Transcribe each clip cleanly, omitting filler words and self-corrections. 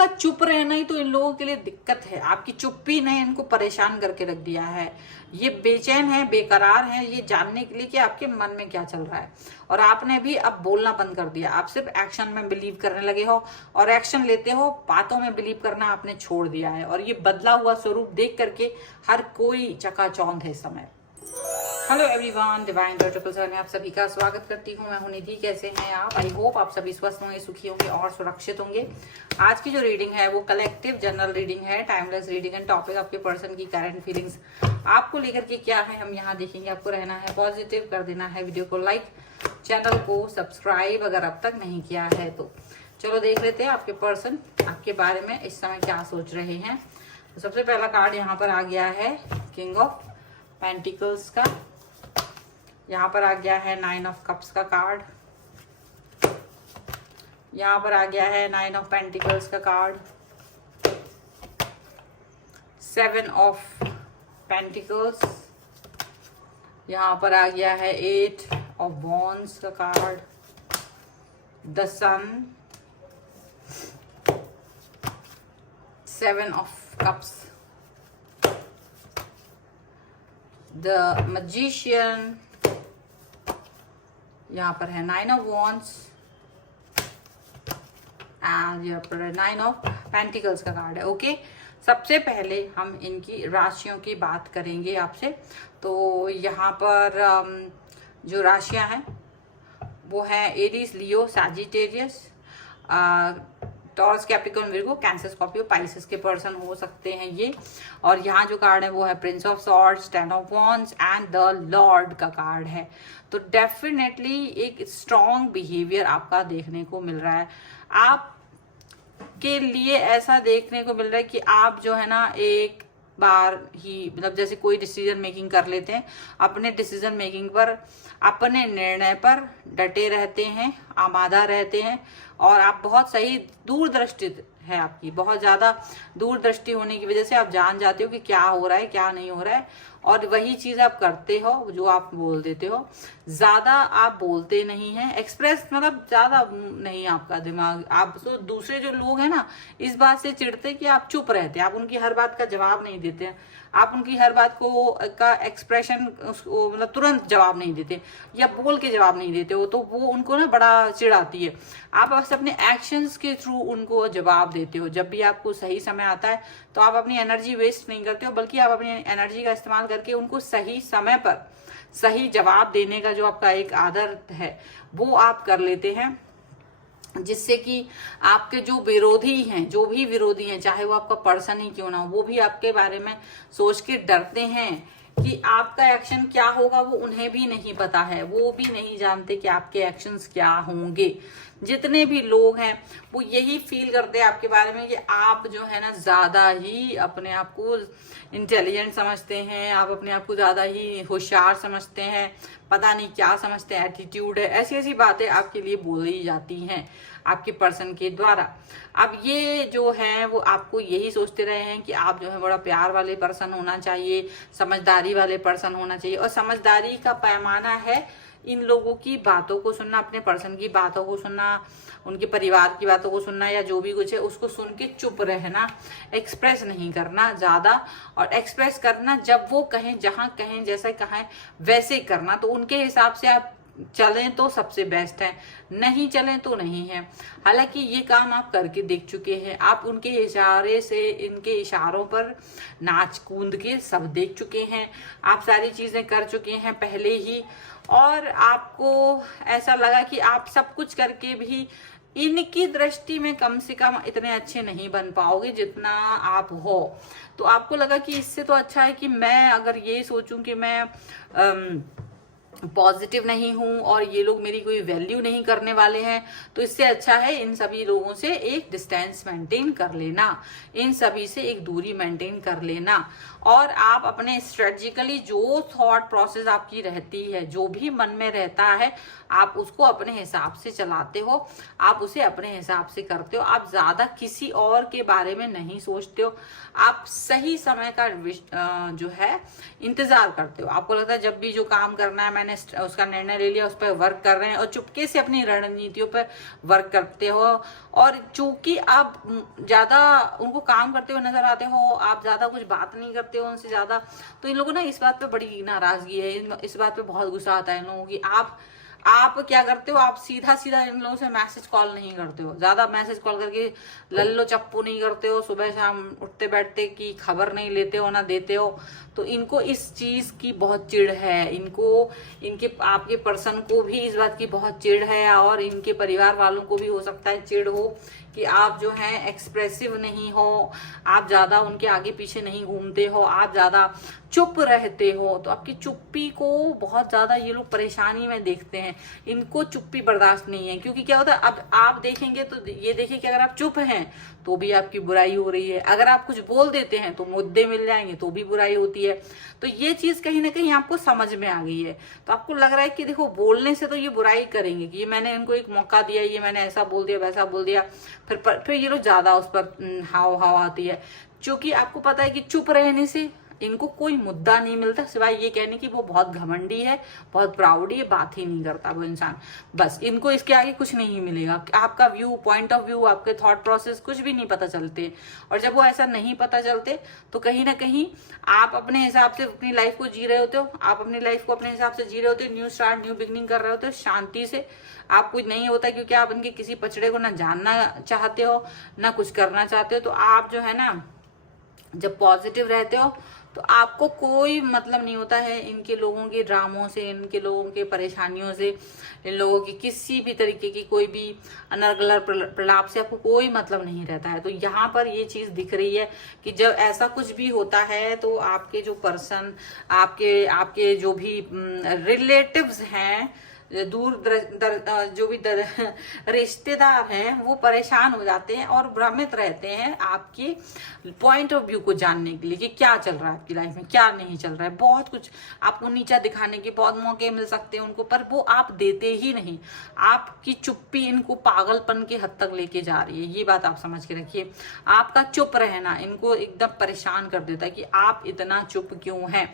आपका चुप रहना ही तो इन लोगों के लिए दिक्कत है। आपकी चुप्पी ने इनको परेशान करके रख दिया है। ये बेचैन है, बेकरार है ये जानने के लिए कि आपके मन में क्या चल रहा है। और आपने भी अब बोलना बंद कर दिया। आप सिर्फ एक्शन में बिलीव करने लगे हो और एक्शन लेते हो, बातों में बिलीव करना आपने छोड़ दिया है। और ये बदला हुआ स्वरूप देख करके हर कोई चकाचौंध है इस समय। हेलो एवरीवन, डिवाइन में आप सभी का स्वागत करती हूँ। मैं हूं निधि। कैसे हैं आप? आई होप आप सभी स्वस्थ होंगे, सुखी होंगे और सुरक्षित होंगे। आज की जो रीडिंग है वो कलेक्टिव जनरल रीडिंग है, टाइमलेस रीडिंग एंड टॉपिक आपके पर्सन की करंट फीलिंग्स आपको लेकर के क्या है हम यहाँ देखेंगे। आपको रहना है पॉजिटिव, कर देना है वीडियो को लाइक, चैनल को सब्सक्राइब अगर अब तक नहीं किया है तो। चलो देख लेते हैं आपके पर्सन आपके बारे में इस समय क्या सोच रहे हैं। तो सबसे पहला कार्ड यहाँ पर आ गया है किंग ऑफ पेंटिकल्स का। यहाँ पर आ गया है 9 ऑफ कप्स का कार्ड। यहाँ पर आ गया है 9 ऑफ पेंटिकल्स का कार्ड, 7 ऑफ पेंटिकल्स। यहाँ पर आ गया है 8 ऑफ वॉन्ड्स का card, the sun, 7 of cups, the magician. यहाँ पर है 9 ऑफ वॉन्ड्स एंड यहाँ पर 9 ऑफ पेंटिकल्स का कार्ड है। ओके, सबसे पहले हम इनकी राशियों की बात करेंगे आपसे। तो यहाँ पर जो राशियां हैं वो है Aries, Leo, Sagittarius, Taurus, Capricorn, Virgo, Cancer, Scorpio, Pisces के पर्सन हो सकते हैं ये। और यहाँ जो कार्ड है वो है Prince of swords, 10 of wands and the Lord का कार्ड है। तो डेफिनेटली एक स्ट्रॉन्ग बिहेवियर आपका देखने को मिल रहा है। आप के लिए ऐसा देखने को मिल रहा है कि आप जो है ना एक बार ही मतलब जैसे कोई डिसीजन मेकिंग कर लेते हैं, अपने डिसीजन मेकिंग पर, अपने निर्णय पर डटे रहते हैं, आमादा रहते हैं। और आप बहुत सही दूरदृष्टि है आपकी, बहुत ज्यादा दूरदृष्टि होने की वजह से आप जान जाते हो कि क्या हो रहा है क्या नहीं हो रहा है, और वही चीज आप करते हो जो आप बोल देते हो। ज्यादा आप बोलते नहीं हैं, एक्सप्रेस मतलब ज्यादा नहीं आपका दिमाग। आप तो दूसरे जो लोग हैं ना इस बात से चिढ़ते कि आप चुप रहते हैं, आप उनकी हर बात का जवाब नहीं देते हैं, आप उनकी हर बात को का एक्सप्रेशन उसको मतलब तुरंत जवाब नहीं देते या बोल के जवाब नहीं देते हो, तो वो उनको ना बड़ा चिढ़ आती है। आप बस अपने एक्शंस के थ्रू उनको जवाब देते हो। जब भी आपको सही समय आता है तो आप अपनी एनर्जी वेस्ट नहीं करते हो, बल्कि आप अपनी एनर्जी का इस्तेमाल करके उनको सही समय पर सही जवाब देने का जो आपका एक आदत है वो आप कर लेते हैं, जिससे कि आपके जो विरोधी हैं, जो भी विरोधी हैं, चाहे वो आपका पर्सन ही क्यों ना हो, वो भी आपके बारे में सोच के डरते हैं कि आपका एक्शन क्या होगा। वो उन्हें भी नहीं पता है, वो भी नहीं जानते कि आपके एक्शंस क्या होंगे। जितने भी लोग हैं वो यही फील करते हैं आपके बारे में कि आप जो है ना ज्यादा ही अपने आप को इंटेलिजेंट समझते हैं, आप अपने आप को ज्यादा ही होशियार समझते हैं, पता नहीं क्या समझते हैं, एटीट्यूड है, ऐसी ऐसी बातें आपके लिए बोली जाती हैं आपके पर्सन के द्वारा। अब ये जो है वो आपको यही सोचते रहे हैं कि आप जो है बड़ा प्यार वाले पर्सन होना चाहिए, समझदारी वाले पर्सन होना चाहिए। और समझदारी का पैमाना है इन लोगों की बातों को सुनना, अपने पर्सन की बातों को सुनना, उनके परिवार की बातों को सुनना, या जो भी कुछ है उसको सुन के चुप रहना, एक्सप्रेस नहीं करना ज्यादा। और एक्सप्रेस करना जब वो कहें, जहां कहें, जैसा कहें वैसे करना। तो उनके हिसाब से आप चलें तो सबसे बेस्ट है, नहीं चलें तो नहीं है। हालांकि ये काम आप करके देख चुके हैं, आप उनके इशारे से, इनके इशारों पर नाच कूद के सब देख चुके हैं, आप सारी चीजें कर चुके हैं पहले ही। और आपको ऐसा लगा कि आप सब कुछ करके भी इनकी दृष्टि में कम से कम इतने अच्छे नहीं बन पाओगे जितना आप हो। तो आपको लगा कि इससे तो अच्छा है कि मैं अगर ये सोचूं कि मैं पॉजिटिव नहीं हूं और ये लोग मेरी कोई वैल्यू नहीं करने वाले हैं, तो इससे अच्छा है इन सभी लोगों से एक डिस्टेंस मेंटेन कर लेना, इन सभी से एक दूरी मेंटेन कर लेना। और आप अपने स्ट्रेटेजिकली जो थॉट प्रोसेस आपकी रहती है, जो भी मन में रहता है, आप उसको अपने हिसाब से चलाते हो, आप उसे अपने हिसाब से करते हो, आप ज्यादा किसी और के बारे में नहीं सोचते हो, आप सही समय का जो है इंतजार करते हो। आपको लगता है जब भी जो काम करना है मैंने मैंने उसका निर्णय ले लिया, उस पर वर्क कर रहे हैं और चुपके से अपनी रणनीतियों पर वर्क करते हो। और चूंकि आप ज्यादा उनको काम करते हुए नजर आते हो, आप ज्यादा कुछ बात नहीं करते हो उनसे ज्यादा, तो इन लोगों ना इस बात पे बड़ी नाराजगी है, इस बात पे बहुत गुस्सा आता है इन लोगों की। आप क्या करते हो, आप सीधा सीधा इन लोगों से मैसेज कॉल नहीं करते हो, ज्यादा मैसेज कॉल करके लल्लो चप्पू नहीं करते हो, सुबह शाम उठते बैठते की खबर नहीं लेते हो ना देते हो। तो इनको इस चीज की बहुत चिढ़ है, इनको इनके आपके पर्सन को भी इस बात की बहुत चिढ़ है, और इनके परिवार वालों को भी हो सकता है चिढ़ हो कि आप जो है एक्सप्रेसिव नहीं हो, आप ज्यादा उनके आगे पीछे नहीं घूमते हो, आप ज्यादा चुप रहते हो। तो आपकी चुप्पी को बहुत ज्यादा ये लोग परेशानी में देखते हैं, इनको चुप्पी बर्दाश्त नहीं है। क्योंकि क्या होता है, अब आप देखेंगे तो ये देखिए कि अगर आप चुप हैं तो भी आपकी बुराई हो रही है, अगर आप कुछ बोल देते हैं तो मुद्दे मिल जाएंगे तो भी बुराई होती है। तो ये चीज कहीं ना कहीं आपको समझ में आ गई है, तो आपको लग रहा है कि देखो बोलने से तो ये बुराई करेंगे, कि ये मैंने इनको एक मौका दिया, ये मैंने ऐसा बोल दिया वैसा बोल दिया, फिर ये लोग ज्यादा उस पर हाव आती है। क्योंकि आपको पता है कि चुप रहने से इनको कोई मुद्दा नहीं मिलता सिवाय ये कहने की वो बहुत घमंडी है, बहुत प्राउड है, बात ही नहीं करता वो इंसान। बस इनको इसके आगे कुछ नहीं मिलेगा, आपका व्यू, पॉइंट ऑफ व्यू, आपके थॉट प्रोसेस कुछ भी नहीं पता चलते। और जब वो ऐसा नहीं पता चलते तो कहीं ना कहीं आप अपने हिसाब से अपनी लाइफ को जी रहे होते हो, आप अपनी लाइफ को अपने हिसाब से जी रहे होते हो, न्यू स्टार्ट न्यू बिगनिंग कर रहे होते हो शांति से। आप कुछ नहीं होता क्योंकि आप उनके किसी पचड़े को ना जानना चाहते हो ना कुछ करना चाहते हो। तो आप जो है ना जब पॉजिटिव रहते हो तो आपको कोई मतलब नहीं होता है इनके लोगों के ड्रामों से, इनके लोगों के परेशानियों से, इन लोगों की किसी भी तरीके की कोई भी अनर्गल प्रलाप से आपको कोई मतलब नहीं रहता है। तो यहाँ पर ये चीज दिख रही है कि जब ऐसा कुछ भी होता है तो आपके जो पर्सन, आपके जो भी रिलेटिव्स हैं, दूर जो भी रिश्तेदार हैं, वो परेशान हो जाते हैं और भ्रमित रहते हैं आपके पॉइंट ऑफ व्यू को जानने के लिए कि क्या चल रहा है आपकी लाइफ में, क्या नहीं चल रहा है। बहुत कुछ आपको नीचा दिखाने के बहुत मौके मिल सकते हैं उनको, पर वो आप देते ही नहीं। आपकी चुप्पी इनको पागलपन के हद तक लेके जा रही है, ये बात आप समझ के रखिए। आपका चुप रहना इनको एकदम परेशान कर देता है कि आप इतना चुप क्यों हैं।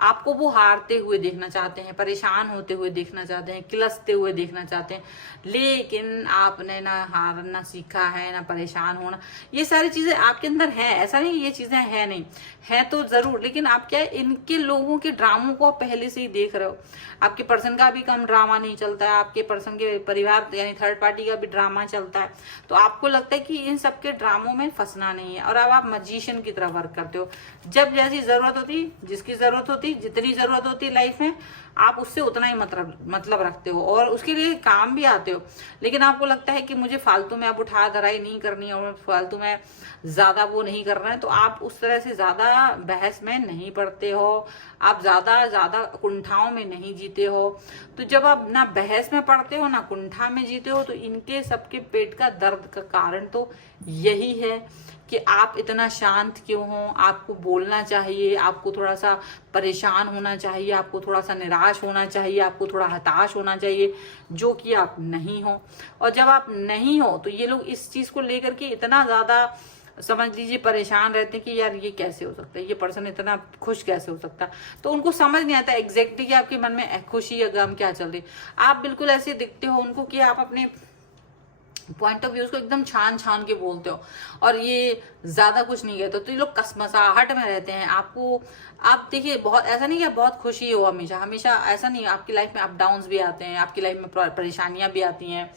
आपको वो हारते हुए देखना चाहते हैं, परेशान होते हुए देखना चाहते हैं, किलसते हुए देखना चाहते हैं, लेकिन आपने ना हारना सीखा है ना परेशान होना। ये सारी चीजें आपके अंदर है, ऐसा नहीं ये चीजें है नहीं है तो जरूर, लेकिन आप क्या है इनके लोगों के ड्रामों को आप पहले से ही देख रहे हो। आपके पर्सन का भी कम ड्रामा नहीं चलता है, आपके पर्सन के परिवार यानी थर्ड पार्टी का भी ड्रामा चलता है। तो आपको लगता है कि इन सबके ड्रामों में फंसना नहीं है, और अब आप मजिशियन की तरह वर्क करते हो। जब जैसी जरूरत होती, जिसकी जरूरत होती, जितनी जरूरत होती लाइफ में, आप उससे उतना ही मतलब रखते हो और उसके लिए काम भी आते हो। लेकिन आपको लगता है कि मुझे फालतू में अब उठा धराई नहीं करनी है और फालतू में ज्यादा वो नहीं करना है, तो आप उस तरह से ज्यादा बहस में नहीं पड़ते हो, आप ज्यादा कुंठाओं में नहीं जीते हो। तो जब आप ना बहस में पड़ते हो ना कुंठा में जीते हो, तो इनके सबके पेट का दर्द का कारण तो यही है कि आप इतना शांत क्यों हो। आपको बोलना चाहिए, आपको थोड़ा सा परेशान होना चाहिए, आपको थोड़ा सा निराश होना चाहिए, आपको थोड़ा हताश होना चाहिए, जो कि आप नहीं हो। और जब आप नहीं हो तो ये लोग इस चीज को लेकर के इतना ज्यादा समझ लीजिए परेशान रहते हैं कि यार ये कैसे हो सकता है, ये पर्सन इतना खुश कैसे हो सकता है। तो उनको समझ नहीं आता एग्जैक्टली कि आपके मन में खुशी या गम क्या चल रही। आप बिल्कुल ऐसे दिखते हो उनको कि आप अपने पॉइंट ऑफ व्यू को एकदम छान के बोलते हो और ये ज्यादा कुछ नहीं कहते। तो ये लोग कसमसाहट में रहते हैं। आपको आप देखिए, बहुत ऐसा नहीं कि बहुत खुशी हो हमेशा ऐसा नहीं। आपकी लाइफ में अप डाउन्स भी आते हैं, आपकी लाइफ में परेशानियां भी आती हैं,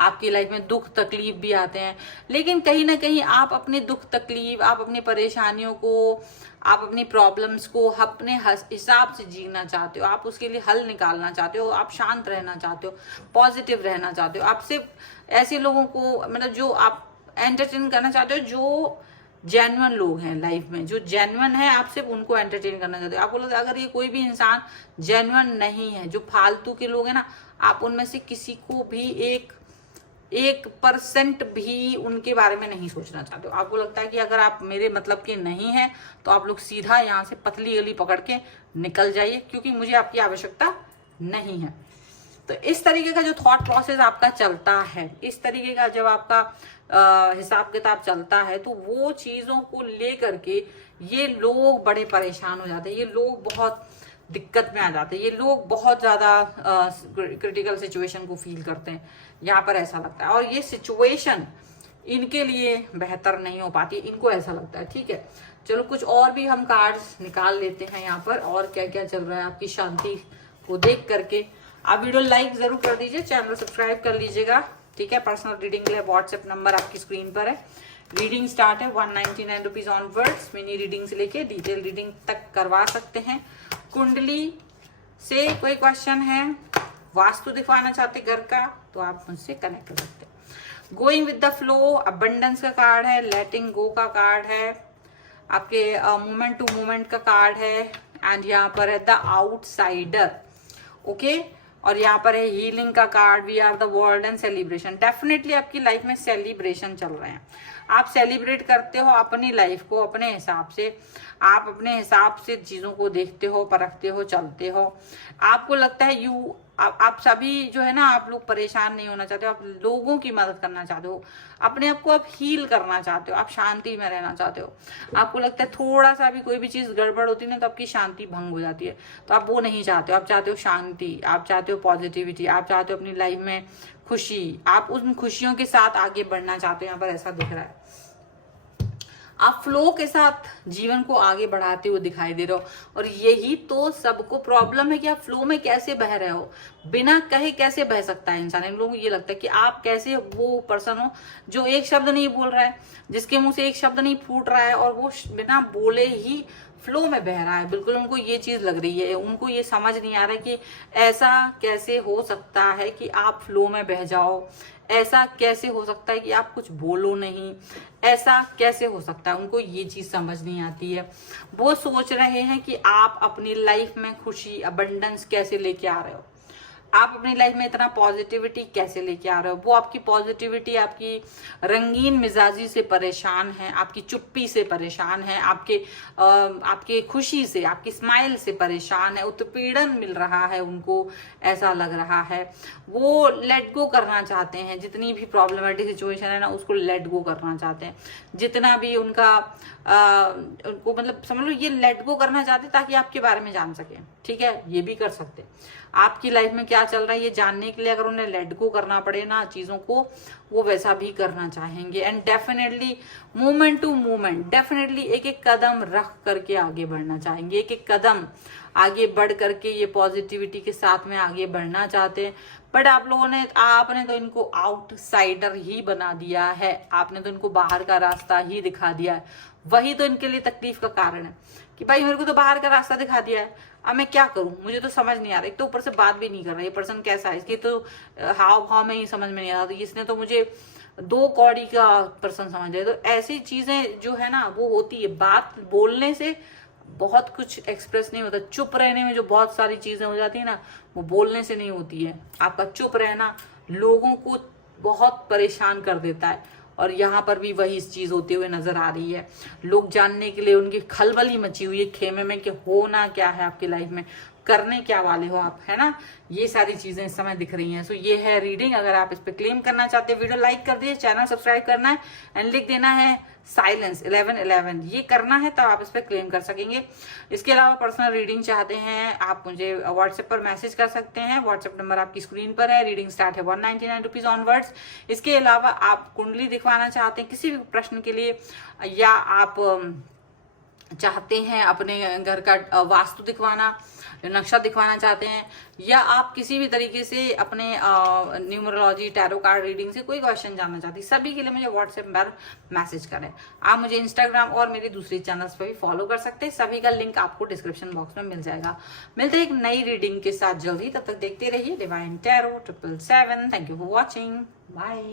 आपकी लाइफ में दुख तकलीफ भी आते हैं, लेकिन कहीं ना कहीं आप अपने दुख तकलीफ, आप अपनी परेशानियों को, आप अपनी प्रॉब्लम्स को अपने हिसाब से जीना चाहते हो, आप उसके लिए हल निकालना चाहते हो, आप शांत रहना चाहते हो, पॉजिटिव रहना चाहते हो। आप सिर्फ ऐसे लोगों को मतलब जो आप एंटरटेन करना चाहते हो, जो जेन्युइन लोग हैं लाइफ में, जो जेन्युइन है, आप सिर्फ उनको एंटरटेन करना चाहते हो। आपको लगता है अगर ये कोई भी इंसान जेन्युइन नहीं है, जो फालतू के लोग हैं ना, आप उनमें से किसी को भी 1% भी उनके बारे में नहीं सोचना चाहते हो। आपको लगता है कि अगर आप मेरे मतलब के नहीं हैं तो आप लोग सीधा यहाँ से पतली गली पकड़ के निकल जाइए, क्योंकि मुझे आपकी आवश्यकता नहीं है। तो इस तरीके का जो थॉट प्रोसेस आपका चलता है, इस तरीके का जब आपका हिसाब किताब चलता है, तो वो चीजों को लेकर के ये लोग बड़े परेशान हो जाते हैं। ये लोग बहुत दिक्कत में आ जाते हैं। ये लोग बहुत ज्यादा क्रिटिकल सिचुएशन को फील करते हैं, यहाँ पर ऐसा लगता है, और ये सिचुएशन इनके लिए बेहतर नहीं हो पाती, इनको ऐसा लगता है। ठीक है, चलो कुछ और भी हम कार्ड्स निकाल लेते हैं यहाँ पर, और क्या क्या चल रहा है आपकी शांति को देख करके। आप वीडियो लाइक जरूर कर दीजिए, चैनल सब्सक्राइब कर लीजिएगा। ठीक है, पर्सनल रीडिंग के लिए व्हाट्सएप नंबर आपकी स्क्रीन पर है। रीडिंग स्टार्ट है 199 रुपीज ऑनवर्ड्स। मिनी रीडिंग से लेके डिटेल रीडिंग तक करवा सकते हैं। कुंडली से कोई क्वेश्चन है, वास्तु दिखवाना चाहते घर का, तो आप मुझसे कनेक्ट कर सकते हैं। Going with the flow, abundance का कार्ड है, लेटिंग गो का कार्ड है, आपके मोमेंट टू मोमेंट का कार्ड है, एंड यहाँ पर है द आउटसाइडर। ओके, और यहाँ पर है हीलिंग का card, we are the world and celebration. Definitely आपकी लाइफ में सेलिब्रेशन चल रहे हैं, आप सेलिब्रेट करते हो अपनी लाइफ को अपने हिसाब से, आप अपने हिसाब से चीजों को देखते हो, परखते हो, चलते हो। आपको लगता है आप सभी जो है ना, आप लोग परेशान नहीं होना चाहते हो, आप लोगों की मदद करना चाहते हो, अपने आप को आप हील करना चाहते हो, आप शांति में रहना चाहते हो। आपको लगता है थोड़ा सा भी कोई भी चीज गड़बड़ होती है ना, तो आपकी शांति भंग हो जाती है, तो आप वो नहीं चाहते हो। आप चाहते हो शांति, आप चाहते हो पॉजिटिविटी, आप चाहते हो अपनी लाइफ में खुशी, आप उन खुशियों के साथ आगे बढ़ना चाहते हो। यहाँ पर ऐसा दिख रहा है, आप फ्लो के साथ जीवन को आगे बढ़ाते हुए दिखाई दे रहे हो। और यही तो सबको प्रॉब्लम है कि आप फ्लो में कैसे बह रहे हो, बिना कहे कैसे बह सकता है इंसान। इन लोगों को ये लगता है कि आप कैसे वो पर्सन हो जो एक शब्द नहीं बोल रहा है, जिसके मुंह से एक शब्द नहीं फूट रहा है, और वो बिना बोले ही फ्लो में बह रहा है। बिल्कुल उनको ये चीज लग रही है, उनको ये समझ नहीं आ रहा है कि ऐसा कैसे हो सकता है कि आप फ्लो में बह जाओ, ऐसा कैसे हो सकता है कि आप कुछ बोलो नहीं, ऐसा कैसे हो सकता है। उनको ये चीज समझ नहीं आती है। वो सोच रहे हैं कि आप अपनी लाइफ में खुशी, अबंडेंस कैसे लेके आ रहे हो, आप अपनी लाइफ में इतना पॉजिटिविटी कैसे लेके आ रहे हो। वो आपकी पॉजिटिविटी, आपकी रंगीन मिजाजी से परेशान है, आपकी चुप्पी से परेशान है, आपके खुशी से, आपकी स्माइल से परेशान है, उत्पीड़न मिल रहा है उनको, ऐसा लग रहा है। वो लेट गो करना चाहते हैं, जितनी भी प्रॉब्लमेटिक सिचुएशन है ना, उसको लेट गो करना चाहते हैं। जितना भी उनका उनको मतलब समझ लो, ये लेट गो करना चाहते ताकि आपके बारे में जान सके। ठीक है, ये भी कर सकते हैं। आपकी लाइफ में क्या चल रहा है ये जानने के लिए अगर उन्हें लेट गो करना पड़े ना चीजों को, वो वैसा भी करना चाहेंगे। And definitely moment to moment, definitely एक एक कदम रख करके आगे बढ़ना चाहेंगे, एक एक कदम आगे बढ़ करके ये पॉजिटिविटी के साथ में आगे बढ़ना चाहते हैं। बट आपने तो इनको आउटसाइडर ही बना दिया है, आपने तो इनको बाहर का रास्ता ही दिखा दिया है। वही तो इनके लिए तकलीफ का कारण है कि भाई मेरे को तो बाहर का रास्ता दिखा दिया है, अब मैं क्या करूं, मुझे तो समझ नहीं आ रहा। एक तो ऊपर से बात भी नहीं कर रहा, ये पर्सन कैसा है, इसकी तो हाव भाव में ही समझ में नहीं आ रहा, तो इसने तो मुझे 2 कौड़ी का पर्सन समझ रहे। तो ऐसी चीजें जो है ना वो होती है, बात बोलने से बहुत कुछ एक्सप्रेस नहीं होता, चुप रहने में जो बहुत सारी चीजें हो जाती है ना, वो बोलने से नहीं होती है। आपका चुप रहना लोगों को बहुत परेशान कर देता है, और यहाँ पर भी वही चीज होते हुए नजर आ रही है। लोग जानने के लिए उनकी खलबली मची हुई है खेमे में कि होना क्या है आपकी लाइफ में, करने क्या वाले हो आप, है ना। ये सारी चीजें इस समय दिख रही हैं। सो ये है रीडिंग। अगर आप इस पे क्लेम करना चाहते हैं, वीडियो लाइक कर दीजिए, चैनल सब्सक्राइब करना है, एंड लिख देना है साइलेंस 1111, ये करना है तब आप इस पे क्लेम कर सकेंगे। इसके अलावा पर्सनल रीडिंग चाहते हैं आप मुझे व्हाट्सएप पर मैसेज कर सकते हैं, व्हाट्सएप नंबर आपकी स्क्रीन पर है। रीडिंग स्टार्ट है 199 रुपीज ऑनवर्ड्स। इसके अलावा आप कुंडली दिखवाना चाहते हैं किसी भी प्रश्न के लिए, या आप चाहते हैं अपने घर का वास्तु दिखवाना, नक्शा दिखवाना चाहते हैं, या आप किसी भी तरीके से अपने न्यूमरोलॉजी, टैरो कार्ड रीडिंग से कोई क्वेश्चन जानना चाहती हैं, सभी के लिए मुझे व्हाट्सएप पर मैसेज करें। आप मुझे इंस्टाग्राम और मेरी दूसरी चैनल्स पर भी फॉलो कर सकते हैं, सभी का लिंक आपको डिस्क्रिप्शन बॉक्स में मिल जाएगा। मिलते हैं एक नई रीडिंग के साथ जल्दी, तब तक देखते रहिए divine tarot 777। Thank you for watching, bye.